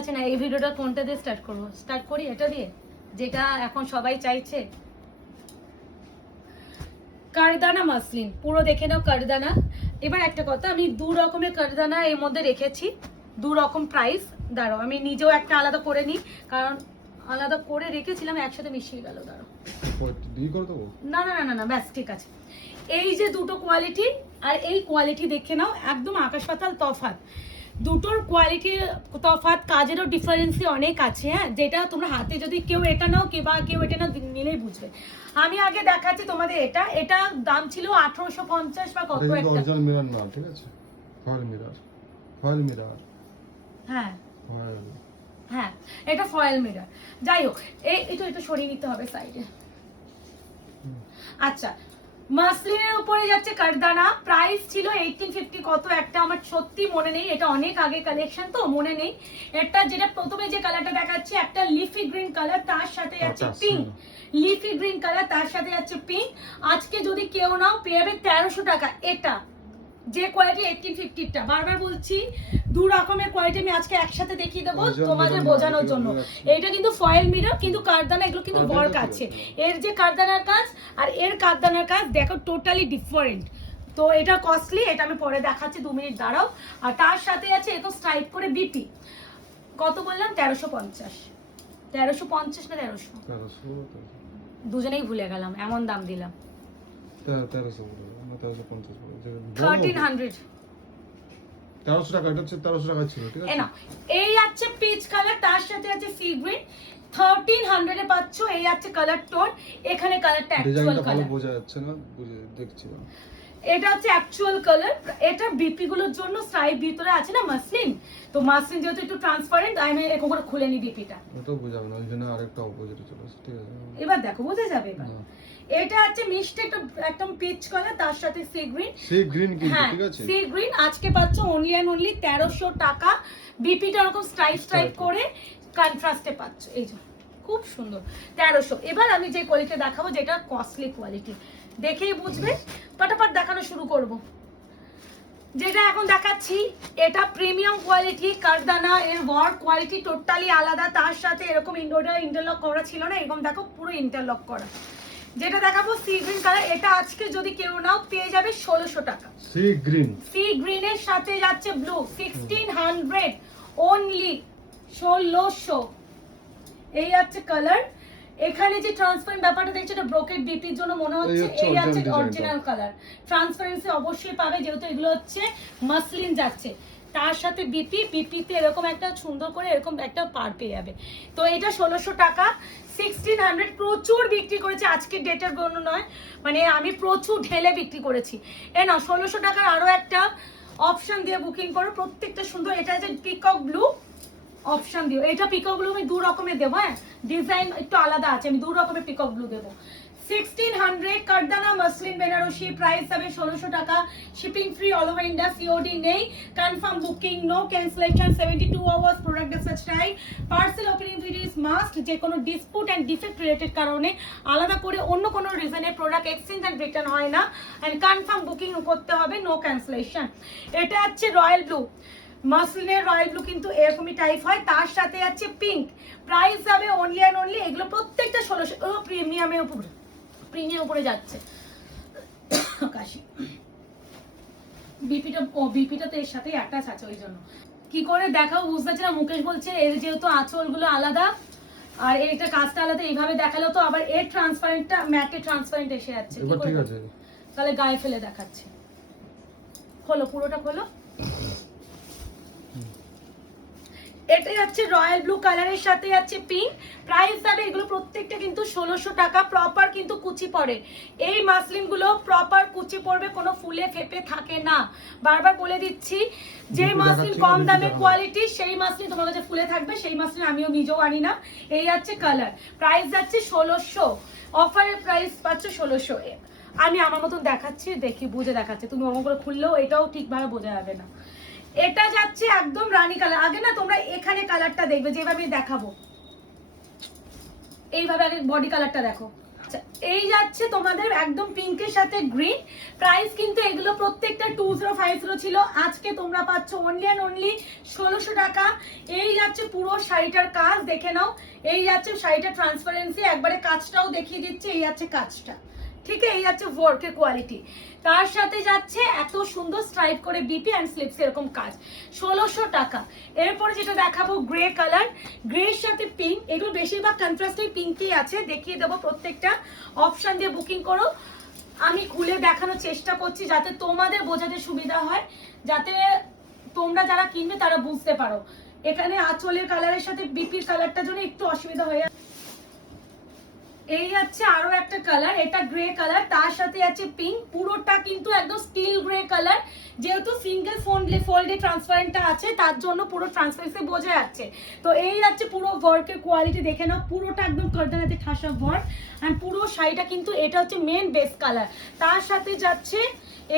আছে না, এই ভিডিওটা কোনটা দিয়ে স্টার্ট করব? স্টার্ট করি এটা দিয়ে, যেটা এখন সবাই চাইছে, কারদানা মাসলিন। পুরো দেখে নাও কারদানা। এবার একটা কথা, আমি দু রকমের কারদানা এর মধ্যে রেখেছি, দু রকম প্রাইস। দাঁড়াও আমি নিজেও একটা আলাদা করে নিই, কারণ আলাদা করে রেখেছিলাম একসাথে মিশিয়ে গেল। দাঁড়াও, না না না না না, ব্যাস ঠিক আছে। এই যে দুটো কোয়ালিটি আর এই কোয়ালিটি দেখে নাও, একদম আকাশ পাতাল তফাৎ। দুটোর কোয়ালিটি তফাৎ, কাজেরও ডিফারেন্সি অনেক আছে। হ্যাঁ, যেটা তোমরা হাতে যদি কেউ এটা নাও বা কেউ এটা না নিলেই বুঝবে। আমি আগে দেখাচ্ছি তোমাদের এটা দাম ছিল 1850 বা কত একটা। অরিজিনাল মিরর না, ঠিক আছে, ফয়েল মিরর। ফয়েল মিরর, হ্যাঁ ফয়েল, হ্যাঁ এটা ফয়েল মিরর। যাই হোক, এটা একটু সরিয়ে নিতে হবে সাইডে। আচ্ছা, মাসলিনের উপরে যাচ্ছে কারদানা। প্রাইস ছিল 1850 কত একটা, আমার সত্যি মনে নেই, এটা অনেক আগে কালেকশন তো মনে নেই। এটা যেটা প্রথমে যে কালারটা দেখাচ্ছি, একটা লিফি গ্রিন কালার, তার সাথে যাচ্ছে পিঙ্ক। লিফি গ্রিন কালার, তার সাথে যাচ্ছে পিঙ্ক। আজকে যদি কেউ নাও পেয়ে যাবে 1300 টাকা। এটা যে কোয়ালিটি 1850 টা, বারবার বলছি দু রকমের কোয়ালিটি আমি আজকে একসাথে দেখিয়ে দেবো তোমাদের বোঝানোর জন্য। এটা কিন্তু ফয়েল মিরর, কিন্তু কারদানা, এগুলো কিন্তু ওয়ার্ক আছে। এর যে কারদানার কাজ আর এর কারদানার কাজ দেখো টোটালি ডিফারেন্ট। তো এটা কস্টলি, এটা আমি পরে দেখাচ্ছি, 2 মিনিট দাঁড়াও। আর তার সাথে আছে এরকম স্ট্রাইপ করে বিপি। কত বললাম? 1350। 1350 না 1300, দুজনেই ভুলে গেলাম, এমন দাম দিলাম। 1300 টাকা, এটা হচ্ছে 1300 টাকা ছিল, ঠিক আছে। এই আছে পিচ কালার, তার সাথে আছে সি গ্রিন। 1300 এ পাচ্ছো। এই আছে কালার টোন, এখানে কালারটা অ্যাকচুয়াল কালার, ভালো বোঝা যাচ্ছে না, বুঝে দেখছি না। এটা হচ্ছে অ্যাকচুয়াল কালার। এটা বিপি গুলোর জন্য স্ট্রাইপ ভিতরে আছে না মাসলিন, তো মাসলিন যেহেতু একটু ট্রান্সপারেন্ট, আমি এরকম করে খুলে নি বিপিটা, ওটাও বোঝা যাবে না, ওই জন্য আরেকটা অপোজিটে চলে আসে, ঠিক আছে। এবার দেখো বোঝা যাবে। এবার এটা হচ্ছে মিষ্টি একদম পিচ কালার, তার সাথে সি গ্রিন। সি গ্রিন কিন্তু, ঠিক আছে, সি গ্রিন আজকে পাচ্ছ অনলি এন্ড অনলি 1300 টাকা। বিপিটা এরকম স্ট্রাইপ করে কন্ট্রাস্টে পাচ্ছ, এই যে খুব সুন্দর 1300। এবার আমি যে কোয়ালিটি দেখাবো, যেটা কস্টলি কোয়ালিটি, দেখেই বুঝবে। ফটাফট দেখানো শুরু করব। যেটা এখন দেখাচ্ছি এটা প্রিমিয়াম কোয়ালিটি কারদানা, এর ওয়ার্ক কোয়ালিটি টোটালি আলাদা। তার সাথে এরকম ইন্টারলক করা ছিল না, এরকম দেখো পুরো ইন্টারলক করা। যেটা দেখাবো সি গ্রিন কালার, এটা আজকে যদি কেউ নাও পেয়ে যাবে 1600 টাকা। সি গ্রিনের সাথে যাচ্ছে ব্লু, 1600 অনলি, 1600। এই আছে কালার। এখানে যে ট্রান্সপারেন্ট ব্যাপারটা দেখছো, এটা ব্রোকেট বিপির জন্য মনে হচ্ছে। এই আছে অরিজিনাল কালার। ট্রান্সপারেন্সি অবশ্যই পাবে, যেহেতু এগুলো হচ্ছে মাসলিন যাচ্ছে, তার সাথে বিপিতে এরকম একটা সুন্দর করে এরকম একটা পার পেয়ে যাবে। তো এটা 1600 টাকা। 1600 প্রচুর বিক্রি করেছে, আজকের ডেটের জন্য নয়, মানে আমি প্রচুর ঢেলে বিক্রি করেছি। না 1600 টাকার আরো একটা অপশন দিয়ে বুকিং করো, প্রত্যেকটা সুন্দর। এটা হচ্ছে পিকক ব্লু অপশন দিও। এটা পিকক ব্লু আমি দু রকমের দেবো, হ্যাঁ, ডিজাইন একটু আলাদা আছে, আমি দু রকমের পিকক ব্লু দেবো। 1600 কারদানা মাসলিন বেনারসি, প্রাইস হবে 1600 টাকা। Shipping free all over India, COD নেই। Confirm booking, no cancellation, 72 hours product dispatch time. Parcel opening video is must. যে কোনো ডিসপুট এন্ড ডিফেক্ট রিলেটেড কারণে আলাদা করে অন্য কোনো রিজনে প্রোডাক্ট এক্সচেঞ্জ এন্ড রিটার্ন হয় না, এন্ড কনফার্ম বুকিং করতে হবে, নো ক্যান্সেলেশন। এটা হচ্ছে রয়্যাল ব্লু, মাসলিনের রয়্যাল ব্লু কিন্তু এরকমই টাইপ হয়, তার সাথে আছে পিঙ্ক। প্রাইস হবে অনলি এন্ড অনলি, এগুলো প্রত্যেকটা 1600। প্রিমিয়ামের উপরে যাচ্ছে। কাশি বিপিটা তো এর সাথে অ্যাটাচ আছে, ওই জন্য কি করে দেখাও বুঝতে পারছি না। মুকেশ বলছে এর যেহেতু আঁচলগুলো আলাদা আর এটা কাজটা আলাদা, এইভাবে দেখালেও তো আবার এর ট্রান্সপারেন্টটা ম্যাটে ট্রান্সপারেন্ট এসে যাচ্ছে। কি করে? তাহলে গায়ে ফেলে দেখাচ্ছে। খোলো, পুরোটা খোলো। এটা যাচ্ছে রয়্যাল ব্লু কালারের সাথে যাচ্ছে পিঙ্ক। প্রাইস যাবে এগুলো প্রত্যেকটা কিন্তু 1600 টাকা। প্রপার কিন্তু কুচি পড়ে, এই মাসলিন গুলো প্রপার কুচি পড়বে, কোনো ফুলে ফেপে থাকে না। বারবার বলে দিচ্ছি, যে মাসলিন কম দামে কোয়ালিটি, সেই মাসলিন তোমার কাছে ফুলে থাকবে, সেই মাসলিন আমিও নিজেও আনি না। এই যাচ্ছে কালার, প্রাইস যাচ্ছে 1600। অফারের প্রাইস পাচ্ছ 1600। আমি আমার মতন দেখাচ্ছি, দেখি বুঝে দেখাচ্ছি, তুমি ওরকম করে খুললেও এটাও ঠিকভাবে বোঝা যাবে না। এটা যাচ্ছে একদম রানী কালার। আগে না তোমরা এখানে কালারটা দেখবে, যেভাবে দেখাবো এইভাবে আগে বডি কালারটা দেখো, আচ্ছা, এই যাচ্ছে তোমাদের একদম পিঙ্কের সাথে গ্রিন। প্রাইস কিন্তু এগুলো প্রত্যেকটা 2050 ছিল, আজকে তোমরা পাচ্ছ অনলি অ্যান্ড অনলি 1600 টাকা। এই যাচ্ছে পুরো শাড়িটার কাজ দেখে নাও, এই যাচ্ছে শাড়িটা ট্রান্সপারেন্সি, একবারে কাজটাও দেখিয়ে দিচ্ছে, এই যাচ্ছে কাজটা, ঠিক আছে, এই যাচ্ছে ওয়ার্কের কোয়ালিটি, তার সাথে যাচ্ছে এত সুন্দর স্ট্রাইপ করে বিপি অ্যান্ড স্লিপস এরকম কাজ, 1600 টাকা। এরপরে যেটা দেখাবো গ্রে কালার, গ্রের সাথে পিঙ্ক, এগুলো বেশিরভাগ কন্ট্রাস্টে পিঙ্কই আছে, দেখিয়ে দেবো প্রত্যেকটা অপশন দিয়ে বুকিং করো। আমি খুলে দেখানোর চেষ্টা করছি যাতে তোমাদের বোঝাতে সুবিধা হয়, যাতে তোমরা যারা কিনবে তারা বুঝতে পারো। এখানে আঁচলের কালারের সাথে বিপির কালারটার জন্য একটু অসুবিধা হয়ে যাচ্ছে। এই যাচ্ছে আরো একটা কালার, এটা গ্রে কালার, তার সাথে আছে পিঙ্ক, পুরোটা কিন্তু একদম স্টিল গ্রে কালার, যেহেতু সিঙ্গেল ফোল্ডে ট্রান্সপারেন্টটা আছে তার জন্য পুরো ট্রান্সপারেন্সি বোঝা যাচ্ছে। তো এই যাচ্ছে পুরো ওয়ার্কের কোয়ালিটি দেখে নাও, পুরোটা একদম কারদানাতে ঠাসা ওয়ার্ক, আর পুরো শাড়িটা কিন্তু এটা হচ্ছে মেন বেস কালার, তার সাথে যাচ্ছে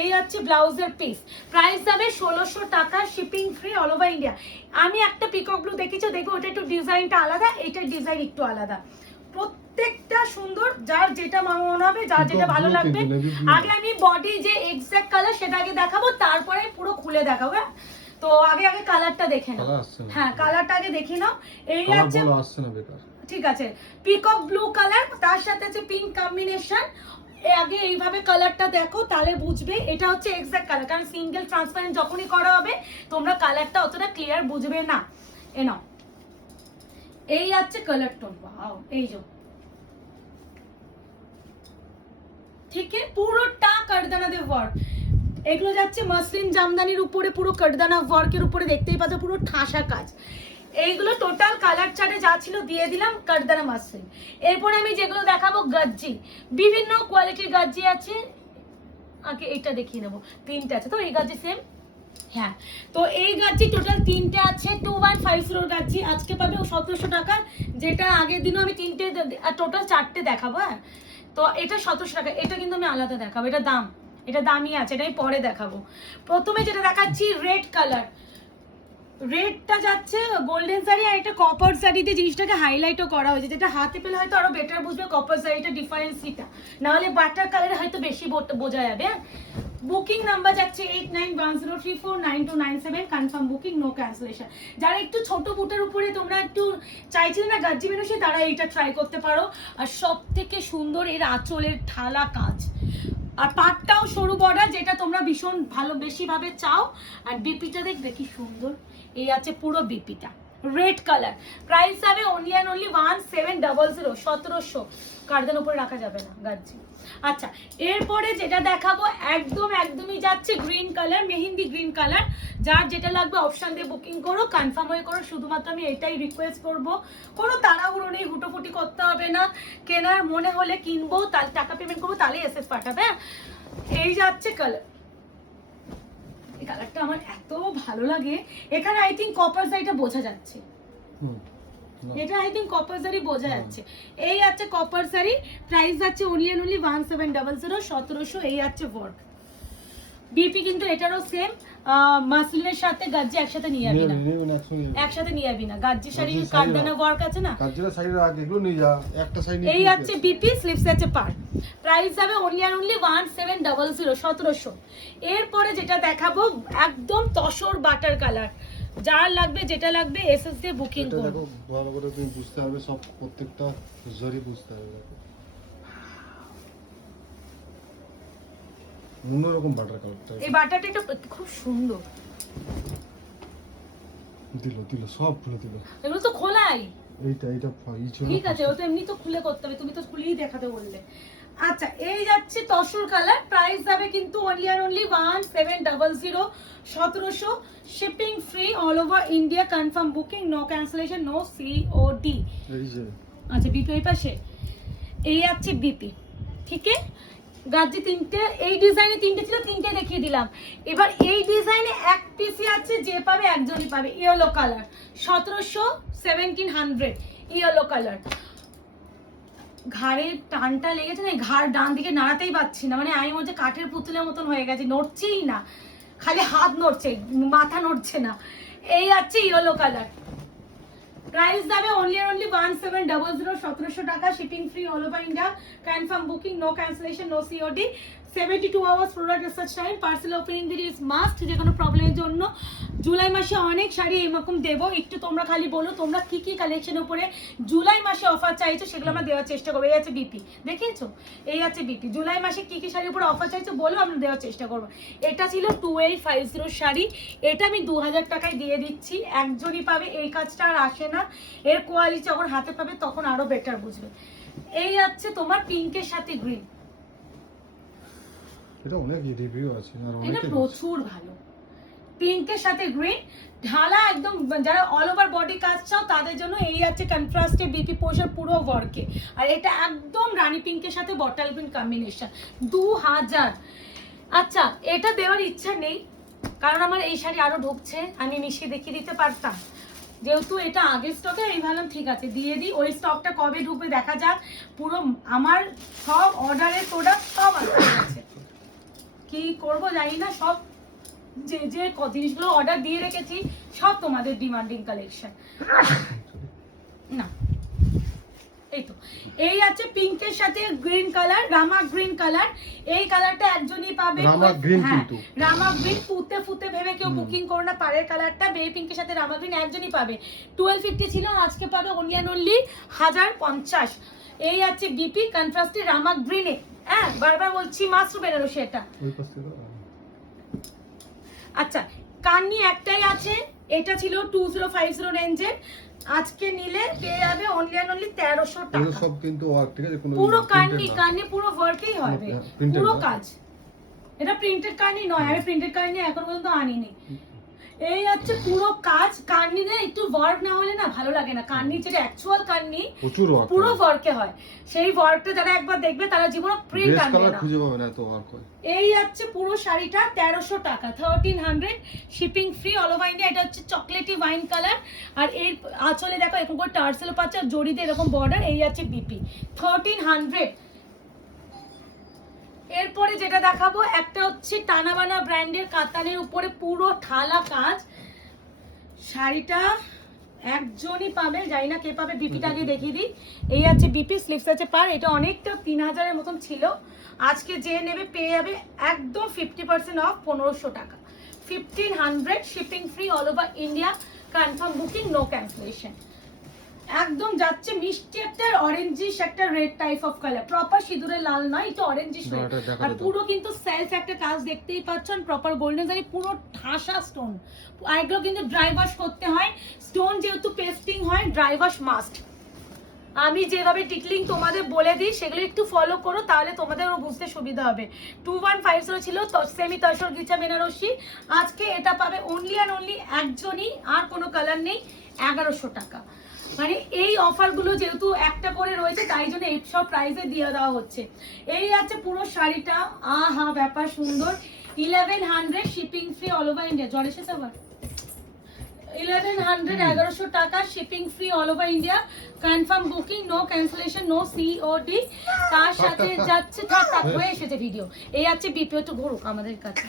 এই যাচ্ছে ব্লাউজের পিস। প্রাইস যাবে 1600 টাকা, shipping free all over India. আমি একটা পিকক ব্লু দেখেছি, দেখো ওটা একটু ডিজাইনটা আলাদা, এটার ডিজাইন একটু আলাদা, প্রত্যেকটা সুন্দর, যার যেটা মনে হবে, যার যেটা ভালো লাগবে। আগে আমি বডি যে এক্সাক্ট কালার সেটা আগে দেখাবো, তারপরে পুরো খুলে দেখাবো। হ্যাঁ, তো আগে কালারটা দেখে নাও। হ্যাঁ, কালারটা আগে দেখে নাও। এই আছে, ঠিক আছে, পিকক ব্লু কালার, তার সাথে আছে পিঙ্ক কম্বিনেশন। আগে এইভাবে কালারটা দেখো, তাহলে বুঝবে এটা হচ্ছে এক্সাক্ট কালার, কারণ সিঙ্গেল ট্রান্সপারেন্ট যখনই করা হবে তোমরা কালারটা অতটা ক্লিয়ার বুঝবে না। এ নাও, এই আছে কালার টোন, ওয়াও, এই যে, ঠিক আছে, পুরোটা কারদানাতে ওয়ার্ক। এগুলো যাচ্ছে মাসলিন জামদানির উপরে, পুরো কারদানা ওয়ার্কের উপরে, দেখতেই পাচ্ছ পুরো ঠাসা কাজ। এইগুলো টোটাল কালার চার্টে যা ছিল দিয়ে দিলাম, কারদানা মাসলিন। এরপরে আমি যেগুলো দেখাবো গাজ্জি, বিভিন্ন কোয়ালিটির গাজ্জি আছে, আগে এইটা দেখিয়ে নেবো, তিনটে আছে তো, এই গাজ্জি সেম। হ্যাঁ, তো এই গাজ্জি টোটাল তিনটে আছে, 2150 গাজ্জি আজকে পাবে 1700 টাকা, যেটা আগের দিনও আমি তিনটে টোটাল চারটে দেখাবো। হ্যাঁ, তো এটা 1700 টাকা, এটা কিন্তু আমি আলাদা দেখাবো, এটা দাম, এটা দামই আছে, এটা আমি পরে দেখাবো। প্রথমে যেটা দেখাচ্ছি রেড কালার, রেডটা যাচ্ছে গোল্ডেন শাড়ি, আর এটা কপার শাড়িতে জিনিসটাকে হাইলাইটও করা হয়েছে, যেটা হাতে পেলে হয়তো আরো বেটার বুঝবে কপার শাড়িটা ডিফারেন্সিটা, নাহলে বাটার কালারে হয়তো বেশি বোঝা যাবে। বুকিং নাম্বার যাচ্ছে 8910349297, কনফার্ম বুকিং, নো ক্যান্সেলেশন। যারা একটু ছোট বুটের উপরে তোমরা একটু চাইছিলে না গাজ্জি বেনারসি, তারা এইটা ট্রাই করতে পারো। আর সব থেকে সুন্দর এর আঁচলের ঠালা কাজ, আর পাটটাও সরু বর্ডার, যেটা তোমরা ভীষণ ভালো বেশি ভাবে চাও। আর বিপিটা দেখবে কি সুন্দর, এই আছে পুরো বিপিটা রেড কালার। প্রাইস যাবে অনলি অ্যান্ড অনলি 1700, 1700, কার্ডের উপরে রাখা যাবে না গাজ্জি। আচ্ছা, এরপরে যেটা দেখাবো একদমই যাচ্ছে green colour, mehendi green colour, যার যেটা লাগবে অপশন দিয়ে বুকিং করো, কনফার্ম হয়ে করো। শুধুমাত্র আমি এটাই রিকোয়েস্ট করব, কোনো তাড়াহুড়ো নেই, হুটোপুটি করতে হবে না, কেনার মনে হলে কিনবো, তাহলে টাকা পেমেন্ট করবো, তাহলে এসএস পাঠাবে। এই যাচ্ছে কালার, এই কালারটা আমার এত ভালো লাগে। এখানে আই থিঙ্ক কপার শাড়িটা বোঝা যাচ্ছে, এটা আই থিঙ্ক কপার শাড়ি বোঝা যাচ্ছে। এই আছে কপার শাড়ি, প্রাইস যাচ্ছে অনলি অ্যান্ড অনলি 1700, 1700। এই আছে ওয়ার্ক বিপি, কিন্তু এটারও সেম, মাসলিনের সাথে গাজ্জি একসাথে নিয়ে যাবি না, একসাথে নিয়ে যাবি না, গাজ্জি শাড়ি কারদানা ওয়ার্ক আছে না, কাজের শাড়ির আগে এগুলো নিয়ে যা, একটা শাড়ি নিয়ে। এই আছে বিপি, স্লিপস আছে পার। প্রাইস যাবে অনলি অ্যান্ড অনলি 1700, 1700। এরপরে যেটা দেখাবো একদম তসর বাটার কালার, যার লাগবে যেটা লাগবে এসএস দিয়ে বুকিং করো। দেখো ভালো করে তুমি বুঝতে পারবে, সব প্রত্যেকটা জরি বুঝতে পারবে। অন্যরকম বাটার কালারটা, এই বাটারটা এটা খুব সুন্দর, দিল সব খুলে দিল, এগুলো তো খোলাই, এইটা ঠিক আছে, ও তো এমনি তো খুলে করতে হবে, তুমি তো খুলেই দেখাতে বললে। আচ্ছা, এই যাচ্ছে তসর কালার, প্রাইস যাবে কিন্তু অনলি আর only 1700, 1700, shipping free all over India, confirm booking, no cancellation, no COD. আচ্ছা, বিপি এই পাশে, এই যাচ্ছে বিপি, ঠিক আছে। গাজ্জি তিনটে, এই ডিজাইনে তিনটে ছিল, তিনটে দেখিয়ে দিলাম। এবার এই ডিজাইনে এক পিসই আছে, যে পাবে একজনই পাবে, ইয়েলো কালার, 1700, 1700, ইয়েলো কালার। ঘাড়ের টানটা লেগেছে না, ঘাড় ডান দিকে নাড়াতেই পাচ্ছি না, মানে আমি মধ্যে কাঠের পুতুলের মতন হয়ে গেছে, নড়ছেই না, খালি হাত নড়ছে, মাথা নড়ছে না। এই আছে ইয়েলো কালার, প্রাইস যাবে অনলি 1700 1700 টাকা, shipping free all over India, confirm booking, no cancellation, no COD, 72 hours product research time, parcel opening দিন ইজ মাস্ট। যে কোনো প্রবলেমের জন্য জুলাই মাসে অনেক শাড়ি এরকম দেবো, একটু তোমরা খালি বলো তোমরা কি কি কালেকশনের উপরে জুলাই মাসে অফার চাইছো, সেগুলো আমরা দেওয়ার চেষ্টা করবো। এই আছে বিপি, দেখিয়েছো, এই আছে বিপি। জুলাই মাসে কি কি শাড়ির উপরে অফার চাইছো বলো, আমরা দেওয়ার চেষ্টা করবো। এটা ছিল 2850 শাড়ি, এটা আমি 2000 টাকায় দিয়ে দিচ্ছি, একজনই পাবে, এই কাজটা আর আসে না, এর কোয়ালিটি যখন হাতে পাবে তখন আরো বেটার বুঝবে। এই আছে তোমার পিঙ্কের সাথে গ্রিন, এটা অনেক রিভিউ আছে আর এটা অনেক প্রচুর ভালো। পিঙ্কের সাথে গ্রিন ঢালা একদম, যারা অল ওভার বডি কাজ চাও তাদের জন্য এই আছে কন্ট্রাস্টে বিপি পোশাক পুরো ওয়ার্কে। আর এটা একদম রানী পিঙ্কের সাথে বটল গ্রিন কম্বিনেশন, 2000। আচ্ছা, এটা দেওয়ার ইচ্ছা নেই কারণ আমার এই শাড়ি আরো ঢুকছে, আমি মিশিয়ে দেখিয়ে দিতে পারতাম, যেহেতু এটা আগের স্টকে আমি ভাবলাম ঠিক আছে দিয়ে দিই। ওই স্টকটা কবে ঢুকবে দেখা যাক। পুরো আমার সব অর্ডারের প্রোডাক্ট সব আছে, কি করব জানি না, সব যে যে জিনিসগুলো অর্ডার দিয়ে রেখেছি সব তোমাদের ডিমান্ডিং কালেকশন। না এই তো, এই আছে পিঙ্কের সাথে গ্রিন কালার, রামা গ্রিন কালার, এই কালারটা একজনই পাবে। রামা গ্রিন, হ্যাঁ কিন্তু রামা গ্রিন, ফুতে ফুতে ভেবে কেউ বুকিং করো না, পাড়ের কালারটা বেবি পিঙ্কের সাথে রামা গ্রিন একজনই পাবে। 1250 ছিল, আজকে পাবে অনলি 1050। এই আছে বিপি কন্ট্রাস্টে রামা গ্রিনে, হ্যাঁ বারবার বলছি মাস্টার বেনারসি এটা। ওই পাশ থেকে আচ্ছা, কান্নি একটাই আছে, এটা ছিল 2050 রেঞ্জের, আজকে নিলে পেয়ে যাবে অনলি 1300 এগুলো টাকা। সব কিন্তু ওয়ার্ক, ঠিক আছে, কোনো পুরো printed কান্নি, না। কান্নি পুরো ওয়ার্কই হবে, printed পুরো না। কাজ। এটা প্রিন্টেড কান্নি নয়, আমি প্রিন্টেড কান্নি এখন পর্যন্ত আনিনি। এই হচ্ছে পুরো কাজ, কান্নিতে একটু ওয়ার্ক না হলে না ভালো লাগে না। কান্নি যেটা অ্যাকচুয়াল কান্নি প্রচুর ওয়ার্ক, পুরো ওয়ার্কে হয়, সেই ওয়ার্কটা যারা একবার দেখবে তারা জীবনে প্রিন্ট বেস্ট আনবে কালার না। খুঁজে পাবে না, এত ওয়ার্ক হয়। এই হচ্ছে পুরো শাড়িটা 1300 টাকা, 1300, shipping free all over India. এটা হচ্ছে চকলেটি ওয়াইন কালার, আর এর আঁচলে দেখো এরকম করে টার্সেল পাচ্ছে আর জড়িতে এরকম বর্ডার। এই আছে বিপি 1300। এরপরে যেটা দেখাবো একটা হচ্ছে টানাবানা ব্র্যান্ডের কাতানের উপরে পুরো ঠালা কাজ, শাড়িটা একজনই পাবে, জানি না কে পাবে, বিপিটা আগে দেখিয়ে দিই। এই আছে বিপি, স্লিভস আছে পার, এটা অনেকটা 3000-এর মতন ছিল, আজকে যে নেবে পেয়ে যাবে একদম 50% অফ 1500 টাকা, 1500, shipping free all over India, confirm booking, no cancellation. একদম যাচ্ছে মিষ্টি একটা অরেঞ্জিশ একটা red type of colour, proper সিঁদুরের লাল নয়, এটা অরেঞ্জিশ রেড, আর পুরো কিন্তু সেলফ একটা কাজ দেখতেই পাচ্ছেন, প্রপার গোল্ডেন জারি, পুরো ঠাসা স্টোন। আর এগুলো কিন্তু ড্রাই ওয়াশ করতে হয়, স্টোন যেহেতু পেস্টিং হয়, ড্রাই ওয়াশ মাস্ট। আমি যেভাবে টিকলিং তোমাদের বলে দিই সেগুলো একটু ফলো করো, তাহলে তোমাদেরও বুঝতে সুবিধা হবে। 2150 ছিল সেমি তসর গিচা বেনারসি, আজকে এটা পাবে অনলি অ্যান্ড অনলি একজনই, আর কোনো কালার নেই, 1100 টাকা। মানে এই অফারগুলো যেহেতু একটা করে রয়েছে তাই জন্য এই সব প্রাইসে দিয়ে দেওয়া হচ্ছে। এই আছে পুরো শাড়িটা, আহা ব্যাপার সুন্দর, 1100, shipping free all over India. জ্বর এসেছে আবার? 1100, 1100 টাকা, shipping free all over India, confirm booking, no cancellation, no COD. তার সাথে যাচ্ছে, থাক হয়ে এসেছে ভিডিও। এই আছে বিপি, একটু ঘুরুক আমাদের কাছে,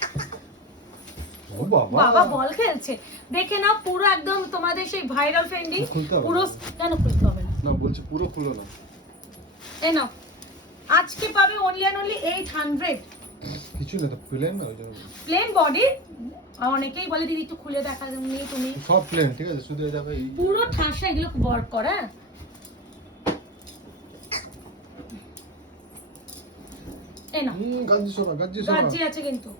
ও বাবা, বাবা বল খেলছে, দেখে নাও পুরো একদম তোমাদের সেই ভাইরাল ট্রেন্ডিং পুরো। কেন খুলতে হবে না? না বলছি পুরো খুলো না, এই নাও, আজকে পাবে অনলি অ্যান্ড অনলি 800, কিছু না, তো প্লেন না, ওই জন্য প্লেন বডি। অনেকেই বলে দিদি একটু খুলে দেখা নেই, তুমি সব প্লেন, ঠিক আছে, শুধু যাবে এই পুরো ঠাসা, এগুলো ওয়ার্ক করা। এই নাও, গাজ্জি সোনা, গাজ্জি সোনা, গাজ্জি আছে কিন্তু।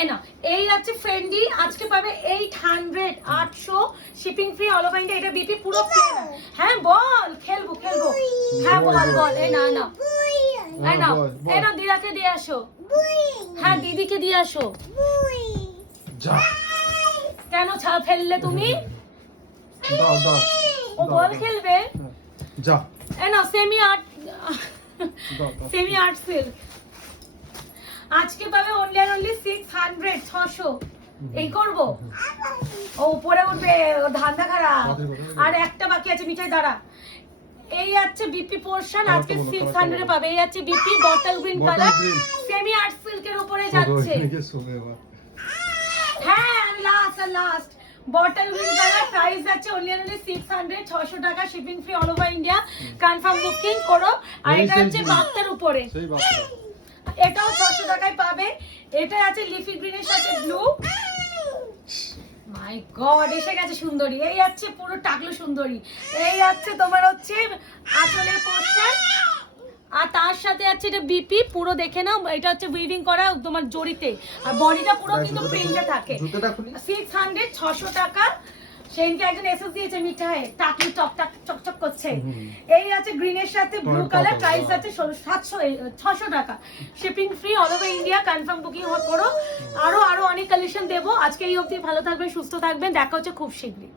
এই নাও, এই আছে ফ্রেন্ডি, আজকে পাবে 800, 800, shipping free all over India. এটা বিপি পুরো প্লেন। হ্যাঁ বল, খেলবো খেলবো, হ্যাঁ বল বল। এই না না, এই নাও, এই নাও, দিদাকে দিয়ে আসো, হ্যাঁ দিদিকে দিয়ে আসো। যা, কেন ছাড়া ফেললে তুমি? দাও দাও, ও বল খেলবে। যা, এই নাও, সেমি আর্ট, দাও, সেমি আর্ট সিল্ক, আজকে পাবে অনলি অ্যান্ড অনলি 600, 600। এই করবো, ও উপরে উঠবে, ও ধান্দা খারাপ। আর একটা বাকি আছে, মিঠাই দাঁড়া। এই আছে বিপি পোর্শন, আজকে 600 পাবে। এই আছে BP bottle green colour, semi art সিল্কের উপরে যাচ্ছে। হ্যাঁ last last bottle green colour, price আছে অনলি 600, 600 টাকা, shipping free all over India, confirm booking করো। আর এটা হচ্ছে বাচ্চার উপরে, সেই বাচ্চা এটাও 600 টাকায় পাবে। এটা আছে লিফি গ্রিনের সাথে ব্লু, মাই গড এসে গেছে সুন্দরী, এই আছে পুরো টাকলো সুন্দরী, এই আছে তোমার হচ্ছে আঁচলের পোর্শন, আর তার সাথে আছে এটা বিপি পুরো দেখে নাও, এটা হচ্ছে উইভিং করা তোমার জড়িতে, আর বডিটা পুরো কিন্তু প্রিন্টে থাকে। জুতোটা খুলি 600, 600 টাকা। সেদিনকে একজন এসএস দিয়েছে মিঠাই টাকলি টক চকচক করছে। এই আছে গ্রিনের সাথে ব্লু কালার, প্রাইস আছে 600 টাকা, shipping free all over India, confirm booking করো। আরো অনেক কালেকশন দেবো। আজকে এই অবধি, ভালো থাকবেন, সুস্থ থাকবেন, দেখা হচ্ছে খুব শীঘ্রই।